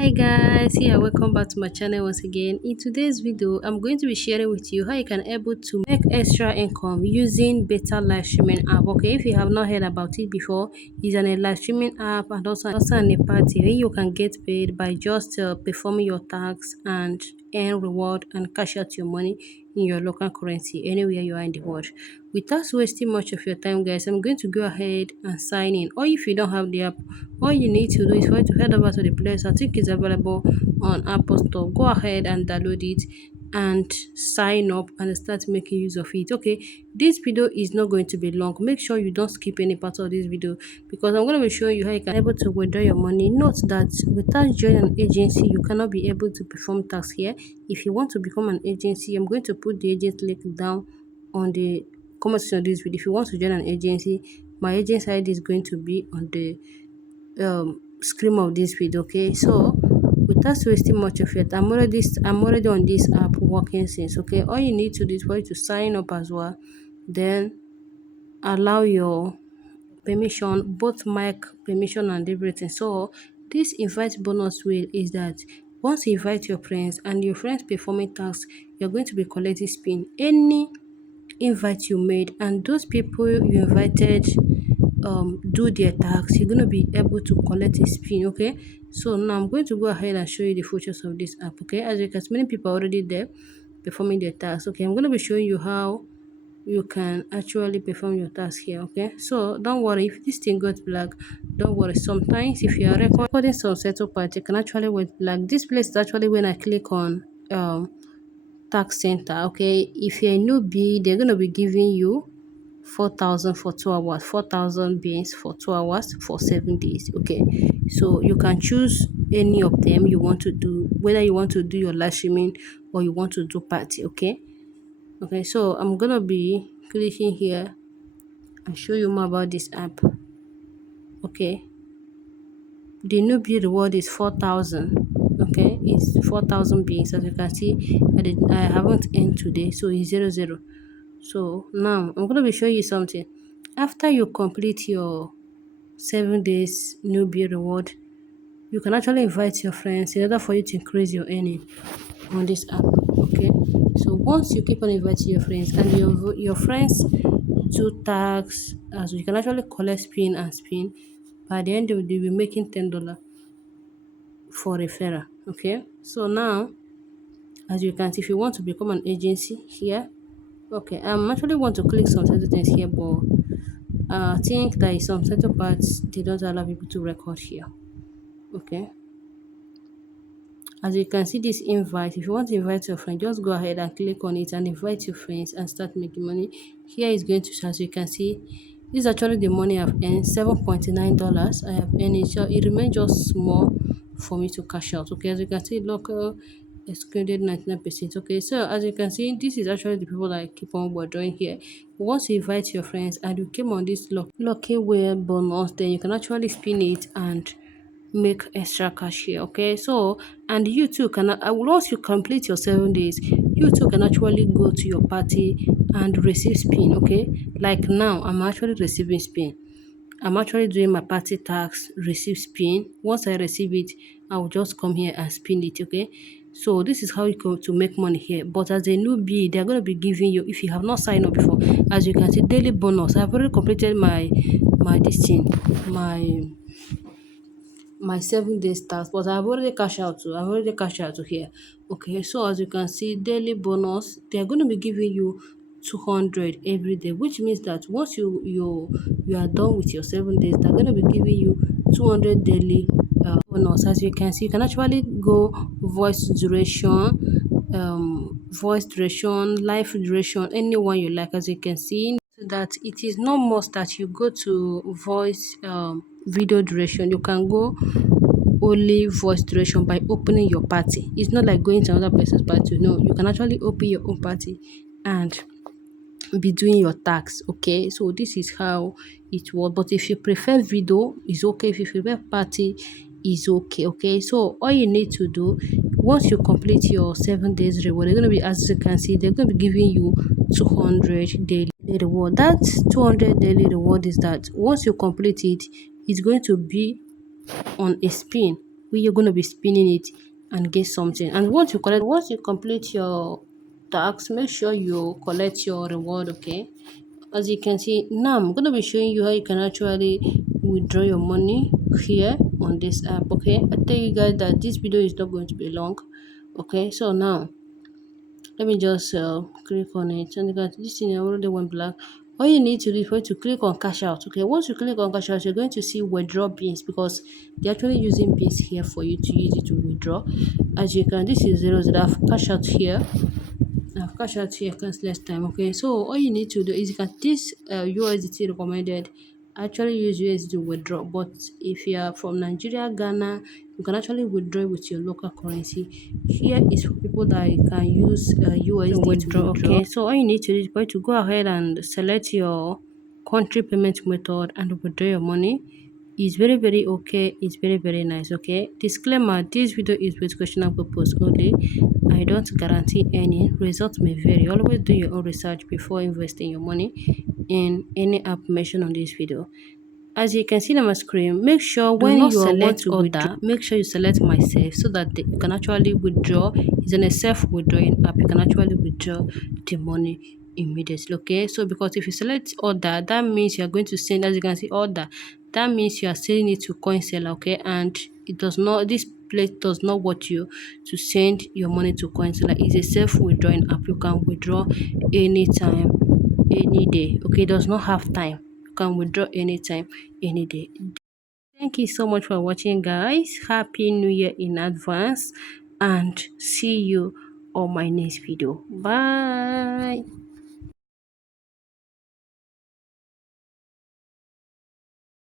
Hi guys, yeah, welcome back to my channel once again. In today's video, I'm going to be sharing with you how you can able to make extra income using beta live streaming app. Okay, if you have not heard about it before, it's a live streaming app and also an a party where you can get paid by just performing your tasks and earn reward and cash out your money in your local currency anywhere you are in the world. Without wasting much of your time, guys, I'm going to go ahead and sign in. Or if you don't have the app, all you need to do is for you to head over to the place. I think it's available on Apple Store. Go ahead and download it and sign up and start making use of it. Okay, this video is not going to be long. Make sure you don't skip any part of this video because I'm going to be showing you how you can able to withdraw your money. Note that without joining an agency, you cannot be able to perform tasks here. If you want to become an agency, I'm going to put the agent link down on the comment section of this video. If you want to join an agency, my agency ID is going to be on the screen of this video. Okay, so without wasting much of it, I'm already on this app working since. Okay, all you need to do is for you to sign up as well, then allow your permission, both mic permission and everything. So this invite bonus way is that once you invite your friends and your friends performing tasks, you're going to be collecting spin any invite you made, and those people you invited do their tasks, you're going to be able to collect a spin. Okay, so now I'm going to go ahead and show you the features of this app. Okay, as you can see, many people are already there performing their tasks. Okay, I'm going to be showing you how you can actually perform your task here. Okay, so don't worry if this thing got black, don't worry. Sometimes if you are recording some settle part, you can actually wait black. This place is actually when I click on tax center. Okay, if you're a newbie, they're going to be giving you 4,000 for 2 hours, 4,000 beans for 2 hours for 7 days. Okay, so you can choose any of them you want to do, whether you want to do your live streaming or you want to do party. Okay, so I'm gonna be clicking here and show you more about this app. Okay, the newbie reward is 4,000. Okay, it's 4,000 beans. As you can see, I haven't earned today, so it's 0 0. So now I'm gonna be showing you something. After you complete your 7 days newbie reward, you can actually invite your friends in order for you to increase your earning on this app. Okay, so once you keep on inviting your friends and your friends do tags, so you can actually collect spin and spin. By the end of the day, you'll be making $10 for referral. Okay, so now as you can see, if you want to become an agency here, okay, I'm actually want to click some certain things here, but I think there is some certain parts they don't allow people to record here. Okay, as you can see this invite, if you want to invite your friend, just go ahead and click on it and invite your friends and start making money. Here is going to show, as you can see, this is actually the money I've earned, $7.9 I have earned it. So it remains just small for me to cash out. Okay, as you can see, local excluded 99%. Okay, so as you can see, this is actually the people that I keep on withdrawing here. Once you invite your friends and you came on this lucky whale bonus, then you can actually spin it and make extra cash here. Okay, so and you too can once you complete your 7 days, you too can actually go to your party and receive spin. Okay, like now I'm actually receiving spin. I'm actually doing my party tax, receive spin. Once I receive it, I will just come here and spin it. Okay, so this is how you go to make money here. But as a newbie, they're going to be giving you, if you have not signed up before, as you can see, daily bonus. I've already completed my this thing, my 7 days task, but I've already cashed out to here. Okay, so as you can see, daily bonus, they're going to be giving you 200 every day, which means that once you are done with your 7 days, they're going to be giving you 200 daily bonus. As you can see, you can actually go voice duration, life duration, anyone you like. As you can see, that it is not must that you go to voice video duration. You can go only voice duration by opening your party. It's not like going to another person's party. No, you can actually open your own party and be doing your tax. Okay, so this is how it works. But if you prefer video, it's okay. If you prefer party, is okay. Okay, so all you need to do, once you complete your 7 days reward, they're going to be, as you can see, they're going to be giving you 200 daily reward. That 200 daily reward is that once you complete it, it's going to be on a spin. where you're going to be spinning it and get something. And once you complete your tax, make sure you collect your reward. Okay, as you can see now, I'm going to be showing you how you can actually withdraw your money here on this app. Okay, I tell you guys that this video is not going to be long. Okay, so now let me just click on it, and you can this thing already went black. All you need to do is for you to click on cash out. Okay, once you click on cash out, you're going to see withdraw beans, because they're actually using beans here for you to use it to withdraw. As you can, this is zero zero. I've cash out here. I've cash out here, cost less time. Okay, so all you need to do is you can this USDT recommended actually use USD to withdraw, but if you are from Nigeria, Ghana, you can actually withdraw with your local currency. Here is for people that you can use USD to withdraw. Okay, so all you need to do is for you to go ahead and select your country payment method and withdraw your money. It's very okay. It's very nice. Okay, disclaimer: this video is with questionable purpose only. I don't guarantee any result may vary. Always do your own research before investing your money in any app mentioned on this video. As you can see on my screen, make sure when you want to withdraw, make sure you select myself so that you can actually withdraw. It's in a self-withdrawing app. You can actually withdraw the money immediately. Okay, so because if you select order, that means you are going to send, as you can see, order. That means you are sending it to coin seller. Okay, and it does not, this place does not want you to send your money to coin seller. It's a self-withdrawing app. You can withdraw anytime, any day. Okay, it does not have time. You can withdraw anytime, any day. Thank you so much for watching, guys. Happy New Year in advance, and see you on my next video. Bye.